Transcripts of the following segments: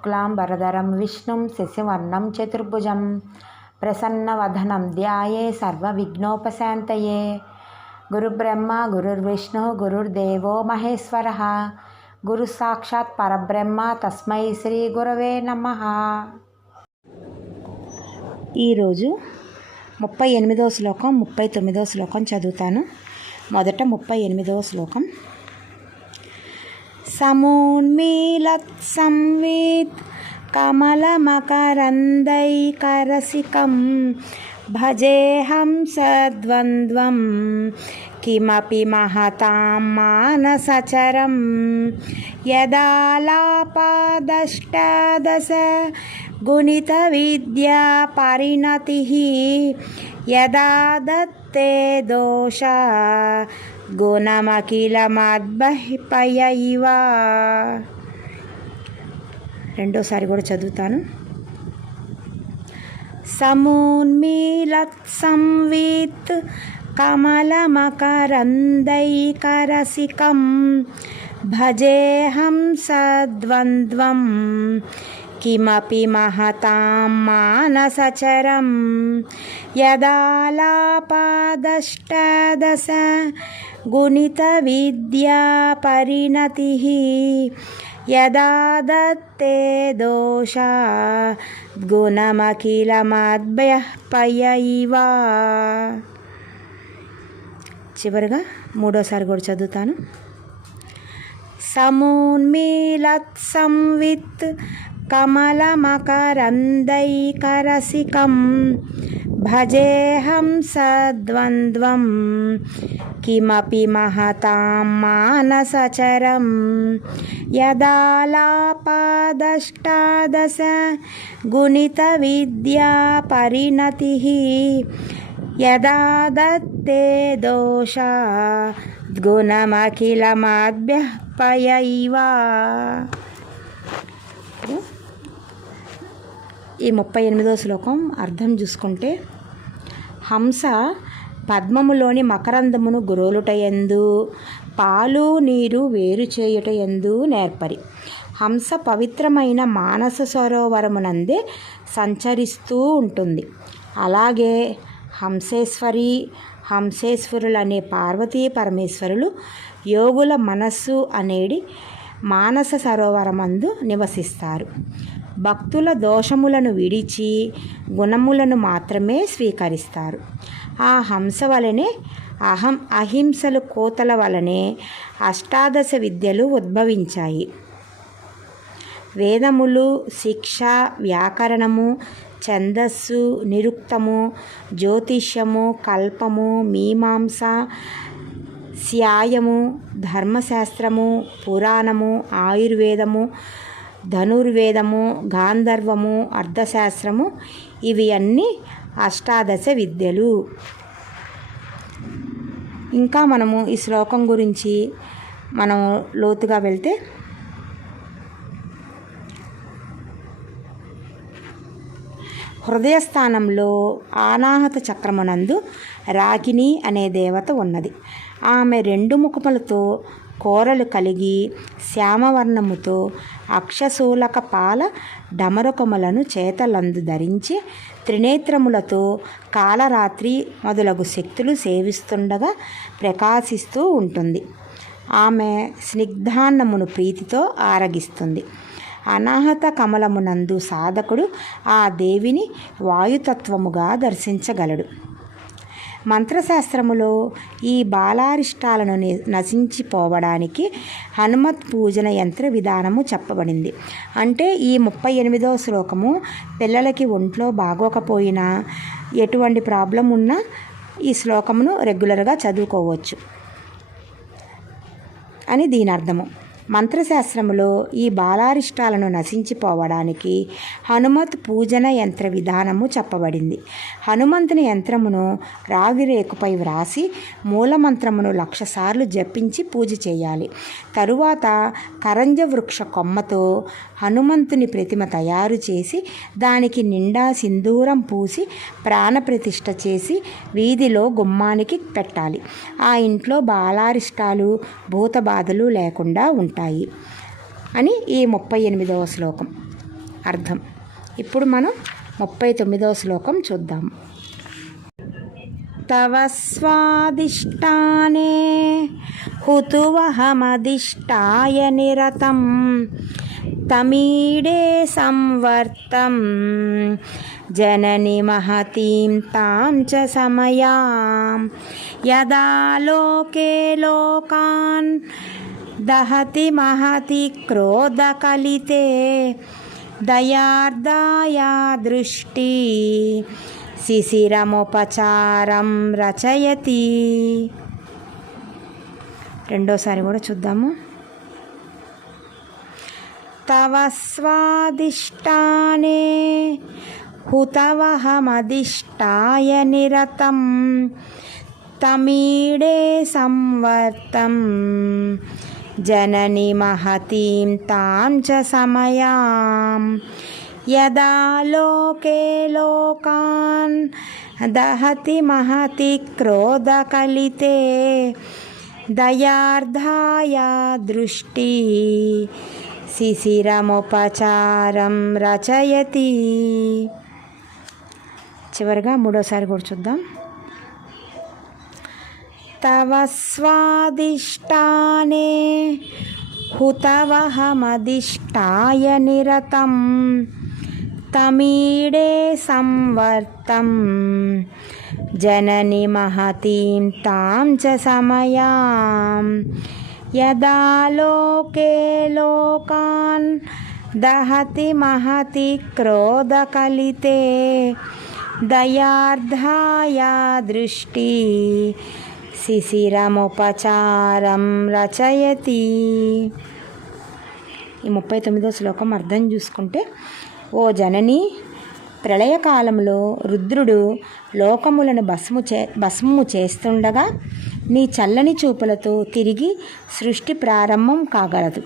శుక్లాం వరదరం విష్ణుం శశివర్ణం చతుర్భుజం ప్రసన్నవదనం ధ్యాయే సర్వవిఘ్నోపశాంతయే గురుబ్రహ్మ గురుర్విష్ణు గురుర్దేవో మహేశ్వర గురు సాక్షాత్ పరబ్రహ్మ తస్మై శ్రీ గురవే నమ ఈరోజు ముప్పై ఎనిమిదవ శ్లోకం ముప్పై తొమ్మిదవ శ్లోకం చదువుతాను. మొదట ముప్పై ఎనిమిదవ శ్లోకం. సమోన్మీలత్ సంవేత్ కమలమకరందైకరసికం భజేహం సద్వంద్వం కిమపి మహతాం మానసచరం యదాలాపాదష్టాదశ గుణిత విద్యా పరిణతి యదా దత్తే దోష గుణమఖిలమద్బహిపయ ఇవ రెండోసారి కూడా చదువుతాను. సమూన్మీలత్ సంవీత్ కమలమకరందైకరసికం భజేహం సద్వంద్వం కిమపి మహతాం మానసచరం యదాలాపాదష్టాదశ గుణిత విద్యా పరిణతి యదా దత్తే దోష గుణమఖిలమద్భయపయ ఇవ చివరిగా మూడోసారి కూడా చదువుతాను. సమోన్మీలత్ సంవిత్ కమలమకరందైకరసికం భజేహం సద్వంద్వం కిమపి మహతాం మానసచరం యదాలాపాదష్టాదశ గుణిత విద్యా పరిణతి యదా దత్తే దోష గుణమఖిలమద్భ్యపయ ఇవ ఈ ముప్పై ఎనిమిదో శ్లోకం అర్థం చూసుకుంటే హంస పద్మములోని మకరందమును గురోలుటయందు పాలు నీరు వేరు చేయుటయందు నేర్పరి. హంస పవిత్రమైన మానస సరోవరమునందే సంచరిస్తూ ఉంటుంది. అలాగే హంసేశ్వరి హంసేశ్వరులు అనే పార్వతీ పరమేశ్వరులు యోగుల మనస్సు అనేది మానస సరోవరమందు నివసిస్తారు. భక్తుల దోషములను విడిచి గుణములను మాత్రమే స్వీకరిస్తారు. ఆ హంస వలనే అహం అహింసలు కోతల వలనే అష్టాదశ విద్యలు ఉద్భవించాయి. వేదములు శిక్ష వ్యాకరణము ఛందస్సు నిరుక్తము జ్యోతిష్యము కల్పము మీమాంస శ్యాయము ధర్మశాస్త్రము పురాణము ఆయుర్వేదము ధనుర్వేదము గాంధర్వము అర్థశాస్త్రము ఇవి అన్నీ అష్టాదశ విద్యలు. ఇంకా మనము ఈ శ్లోకం గురించి మనం లోతుగా వెళ్తే హృదయస్థానంలో ఆనాహత చక్రమునందు రాగిణి అనే దేవత ఉన్నది. ఆమె రెండు ముఖములతో కోరలు కలిగి శ్యామవర్ణముతో అక్షశూలక పాల డమరుకములను చేతలందు ధరించి త్రినేత్రములతో కాలరాత్రి మొదలగు శక్తులు సేవిస్తుండగా ప్రకాశిస్తూ ఉంటుంది. ఆమె స్నిగ్ధాన్నమును ప్రీతితో ఆరగిస్తుంది. అనాహత కమలమునందు సాధకుడు ఆ దేవిని వాయుతత్వముగా దర్శించగలడు. మంత్రశాస్త్రములో ఈ బాలారిష్టాలను నశించిపోవడానికి హనుమత్ పూజన యంత్ర విధానము చెప్పబడింది. అంటే ఈ ముప్పై ఎనిమిదవ శ్లోకము పిల్లలకి ఒంట్లో బాగోకపోయినా ఎటువంటి ప్రాబ్లం ఉన్నా ఈ శ్లోకమును రెగ్యులర్గా చదువుకోవచ్చు. అని దీని అర్థము మంత్రశాస్త్రములో ఈ బాలారిష్టాలను నశించిపోవడానికి హనుమత్ పూజన యంత్ర విధానము చెప్పబడింది. హనుమంతుని యంత్రమును రాగి రేకుపై వ్రాసి మూలమంత్రమును లక్ష సార్లు జపించి పూజ చేయాలి. తరువాత కరంజ వృక్ష కొమ్మతో హనుమంతుని ప్రతిమ తయారు చేసి దానికి నిండా సింధూరం పూసి ప్రాణప్రతిష్ఠ చేసి వీధిలో గుమ్మానికి పెట్టాలి. ఆ ఇంట్లో బాలారిష్టాలు భూత బాధలు లేకుండా ఉంటాయి అని ఈ ముప్పై ఎనిమిదవ శ్లోకం అర్థం. ఇప్పుడు మనం ముప్పై తొమ్మిదవ శ్లోకం చూద్దాం. తవ స్వాదిష్టానే హుతువహమదిష్టాయ నిరతం. తమీడే సంవర్తం జనని మహతీం తాం చ సమయాం యదా లోకే లోకాన్ దహతి మహతి క్రోధకలితే దయార్దాయా దృష్టి శిశిరముపచారం రచయతి రెండోసారి కూడా చూద్దాము తవ స్వాదిష్టానే. హుతవహమదిష్టాయ నిరతం. తమీడే సంవర్తం. జనని మహతీం తాం చ సమయాం. యదా లోకే లోకాన్ దహతి మహతి క్రోధకలితే. దయార్ధాయ దృష్టి శిశిరముపచారం రచయతి. చివరిగా మూడోసారి కూడా చూద్దాం. తవ స్వాదిష్టానే హుతవహమదిష్టాయ నిరతం. తమీడే సంవర్తం. జనని మహతీం తాం చ సమయాం. యదా లోకే లోకాన్ దహతి మహతి క్రోధకలితే దయార్ధాయా దృష్టి శిశిరముపచారం రచయతి. ఈ ముప్పై తొమ్మిదో శ్లోకం అర్థం చూసుకుంటే ఓ జనని ప్రళయకాలంలో రుద్రుడు లోకములను భస్ము చే భస్మము చేస్తుండగా నీ చల్లని చూపులతో తిరిగి సృష్టి ప్రారంభం కాగలదు.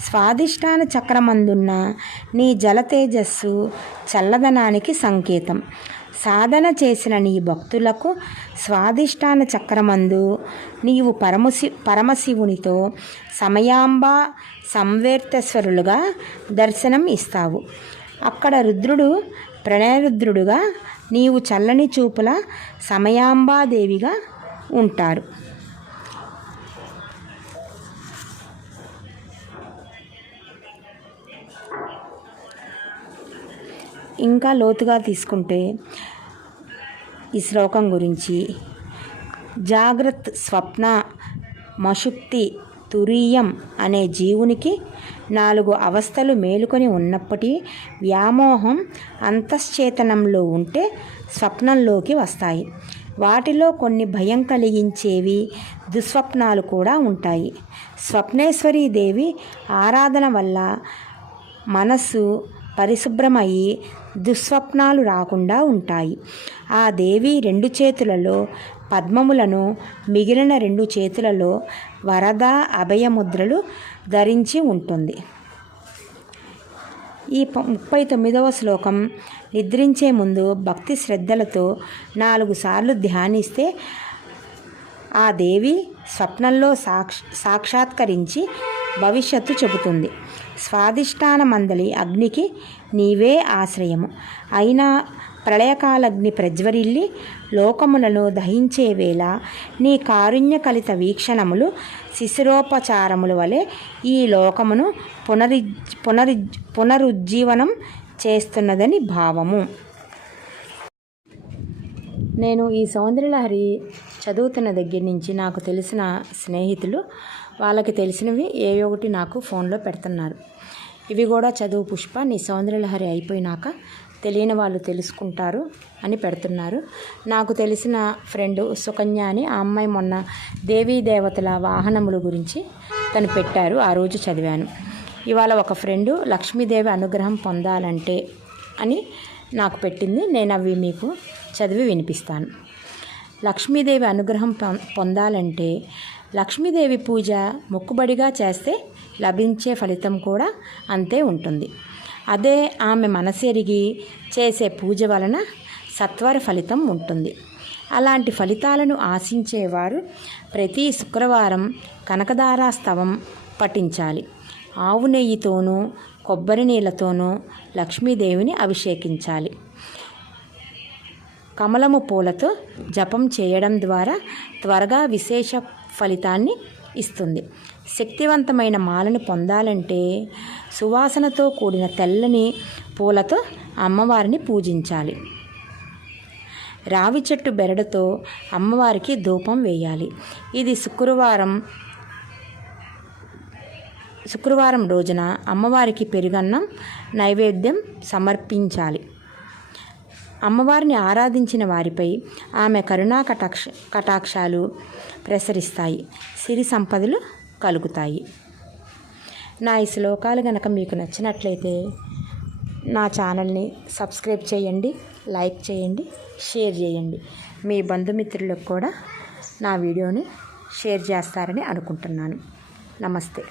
స్వాదిష్టాన చక్రమందున్న నీ జల తేజస్సు చల్లదనానికి సంకేతం. సాధన చేసిన నీ భక్తులకు స్వాదిష్టాన చక్రమందు నీవు పరమశి పరమశివునితో సమయాంబ సంవేర్తేశ్వరులుగా దర్శనం ఇస్తావు. అక్కడ రుద్రుడు ప్రణయరుద్రుడుగా నీవు చల్లని చూపుల సమయాంబాదేవిగా ఉంటారు. ఇంకా లోతుగా తీసుకుంటే ఈ శ్లోకం గురించి. జాగ్రత్ స్వప్న మషుప్తి తురీయం అనే జీవునికి నాలుగు అవస్థలు మేలుకొని ఉన్నప్పటి వ్యామోహం అంతశ్చేతనంలో ఉంటే స్వప్నంలోకి వస్తాయి. వాటిలో కొన్ని భయం కలిగించేవి దుస్వప్నాలు కూడా ఉంటాయి. స్వప్నేశ్వరీ దేవి ఆరాధన వల్ల మనస్సు పరిశుభ్రమయ్యి దుస్వప్నాలు రాకుండా ఉంటాయి. ఆ దేవి రెండు చేతులలో పద్మములను మిగిలిన రెండు చేతులలో వరద అభయముద్రలు ధరించి ఉంటుంది. ఈ ముప్పై తొమ్మిదవ శ్లోకం నిద్రించే ముందు భక్తి శ్రద్ధలతో నాలుగు సార్లు ధ్యానిస్తే ఆ దేవి స్వప్నంలో సాక్ష సాక్షాత్కరించి భవిష్యత్తు చెబుతుంది. స్వాదిష్టాన మందలి అగ్నికి నీవే ఆశ్రయము. అయినా ప్రళయకాలగ్ని ప్రజ్వరిల్లి లోకములను దహించే వేళ నీ కారుణ్య కలిత వీక్షణములు శిశిరోపచారముల వలె ఈ లోకమును పునరి పునరు పునరుజ్జీవనం చేస్తున్నదని భావము. నేను ఈ సౌందర్యలహరి చదువుతున్న దగ్గర నుంచి నాకు తెలిసిన స్నేహితులు వాళ్ళకి తెలిసినవి ఏ ఒకటి నాకు ఫోన్లో పెడుతున్నారు. ఇవి కూడా చదువు పుష్ప నీ సౌందర్యలహరి అయిపోయినాక తెలియని వాళ్ళు తెలుసుకుంటారు అని పెడుతున్నారు. నాకు తెలిసిన ఫ్రెండ్ సుకన్య అని ఆ అమ్మాయి మొన్న దేవీ దేవతల వాహనముల గురించి తను పెట్టారు ఆ రోజు చదివాను. ఇవాళ ఒక ఫ్రెండు లక్ష్మీదేవి అనుగ్రహం పొందాలంటే అని నాకు పెట్టింది నేను అవి మీకు చదివి వినిపిస్తాను. లక్ష్మీదేవి అనుగ్రహం పొం- పొందాలంటే లక్ష్మీదేవి పూజ మొక్కుబడిగా చేస్తే లభించే ఫలితం కూడా అంతే ఉంటుంది. అదే ఆమె మనసెరిగి చేసే పూజ వలన సత్వర ఫలితం ఉంటుంది. అలాంటి ఫలితాలను ఆశించేవారు ప్రతి శుక్రవారం కనకదారా స్తవం పఠించాలి. ఆవు నెయ్యితోనూ కొబ్బరి నీళ్ళతోనూ లక్ష్మీదేవిని అభిషేకించాలి. కమలము పూలతో జపం చేయడం ద్వారా త్వరగా విశేష ఫలితాన్ని ఇస్తుంది. శక్తివంతమైన మాలను పొందాలంటే సువాసనతో కూడిన తెల్లని పూలతో అమ్మవారిని పూజించాలి. రావి చెట్టు బెరడుతో అమ్మవారికి ధూపం వేయాలి. ఇది శుక్రవారం శుక్రవారం రోజున అమ్మవారికి పెరుగన్నం నైవేద్యం సమర్పించాలి. అమ్మవారిని ఆరాధించిన వారిపై ఆమె కరుణా కటాక్ష కటాక్షాలు ప్రసరిస్తాయి. సిరి సంపదలు కలుగుతాయి. నా ఈ శ్లోకాలు కనుక మీకు నచ్చినట్లయితే నా ఛానల్ని సబ్స్క్రైబ్ చేయండి లైక్ చేయండి షేర్ చేయండి. మీ బంధుమిత్రులకు కూడా నా వీడియోని షేర్ చేస్తారని అనుకుంటున్నాను. నమస్తే.